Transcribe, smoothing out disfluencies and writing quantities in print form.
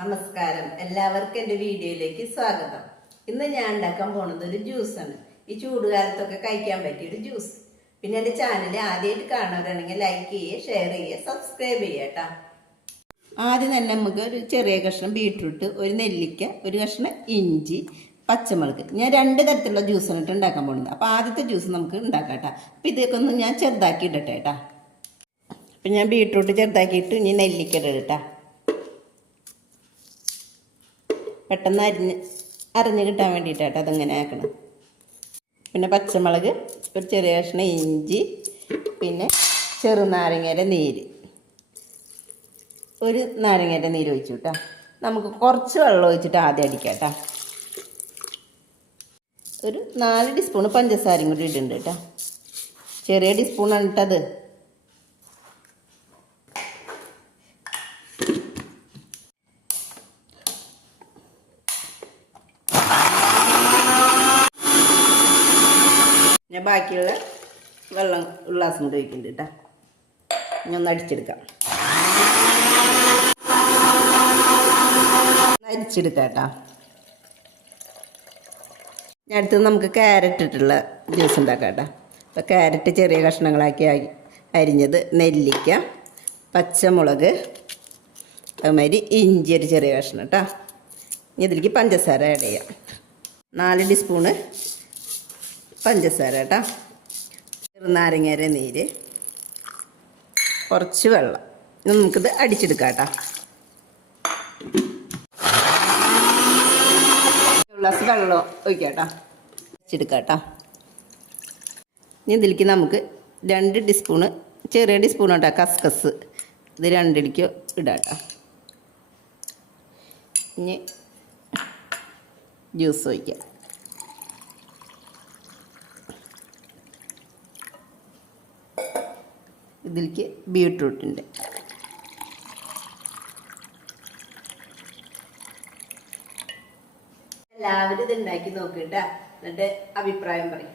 നമസ്കാരം, എല്ലാവർക്കും എൻ്റെ വീഡിയോയിലേക്ക് സ്വാഗതം. ഇന്ന് ഞാൻ ഉണ്ടാക്കാൻ പോകുന്നത് ഒരു ജ്യൂസാണ്. ഈ ചൂടുകാലത്തൊക്കെ കഴിക്കാൻ പറ്റിയൊരു ജ്യൂസ്. പിന്നെ എൻ്റെ ചാനൽ ആദ്യമായിട്ട് കാണുന്നവരാണെങ്കിൽ ലൈക്ക് ചെയ്യുക, ഷെയർ ചെയ്യുക, സബ്സ്ക്രൈബ് ചെയ്യുക കേട്ടോ. ആദ്യം തന്നെ നമുക്ക് ഒരു ചെറിയ കഷ്ണം ബീട്രൂട്ട്, ഒരു നെല്ലിക്ക, ഒരു കഷ്ണം ഇഞ്ചി, പച്ചമുളക്. ഞാൻ രണ്ട് തരത്തിലുള്ള ജ്യൂസാണ് ഇട്ട് ഉണ്ടാക്കാൻ പോകുന്നത്. അപ്പോൾ ആദ്യത്തെ ജ്യൂസ് നമുക്ക് ഉണ്ടാക്കാം കേട്ടോ. അപ്പോൾ ഇതൊക്കെ ഒന്ന് ഞാൻ ചെറുതാക്കി ഇടട്ടെ കേട്ടോ. അപ്പം ഞാൻ ബീട്രൂട്ട് ചെറുതാക്കിയിട്ട് ഇനി നെല്ലിക്ക ഇടട്ടാ. പെട്ടെന്ന് അരിഞ്ഞ് കിട്ടാൻ വേണ്ടിയിട്ടാട്ടോ അതങ്ങനെ ആക്കണം. പിന്നെ പച്ചമുളക്, ഒരു ചെറിയ കഷ്ണം ഇഞ്ചി, പിന്നെ ചെറുനാരങ്ങയുടെ നീര്, ഒരു നാരങ്ങയുടെ നീര് ഒഴിച്ചു കേട്ടോ. നമുക്ക് കുറച്ച് വെള്ളം ഒഴിച്ചിട്ട് ആദ്യം അടിക്കാം കേട്ടോ. ഒരു 4 ടീസ്പൂൺ പഞ്ചസാരയും കൂടി ഇടുന്നുണ്ട് കേട്ടോ. ചെറിയ ടീസ്പൂണാണ് ഇട്ടത്. ഞാൻ ബാക്കിയുള്ള വെള്ളം ഗ്ലാസ് കൊണ്ട് ഒഴിക്കുന്നുണ്ട് കേട്ടോ. ഇനി ഒന്ന് അടിച്ചെടുക്കാം. അരിച്ചെടുക്കാം കേട്ടോ. ഞാൻ അടുത്തത് നമുക്ക് ക്യാരറ്റ് ഇട്ടുള്ള ജ്യൂസ് ഉണ്ടാക്കാം കേട്ടോ. അപ്പോൾ ക്യാരറ്റ് ചെറിയ കഷ്ണങ്ങളാക്കി അരിഞ്ഞത്, നെല്ലിക്ക, പച്ചമുളക്, അതുമാതിരി ഇഞ്ചി ഒരു ചെറിയ കഷ്ണം കേട്ടോ. ഇനി ഇതിലേക്ക് പഞ്ചസാര ആഡ് ചെയ്യാം. 4 ടീസ്പൂണ് പഞ്ചസാര കേട്ടോ. ചെറുനാരങ്ങയുടെ നീര്, കുറച്ച് വെള്ളം. ഇനി നമുക്കിത് അടിച്ചെടുക്കാം കേട്ടോ. ഗ്ലാസ് വെള്ളം ഒഴിക്കാം കേട്ടോ. അടിച്ചെടുക്കാം കേട്ടോ. ഇനി ഇതിലേക്ക് നമുക്ക് 2 ടീസ്പൂണ്, ചെറിയ ടീസ്പൂൺ കേട്ടോ, കസ്കസ്. ഇത് 2 ഇടിക്കോ ഇടാം കേട്ടോ. ഇനി ജ്യൂസ് ഒഴിക്കാം. ഇതിലേക്ക് ബീട്രൂട്ടുണ്ട്. എല്ലാവരും ഇത് ഉണ്ടാക്കി നോക്കിട്ടാ, എന്നിട്ട് അഭിപ്രായം പറയും.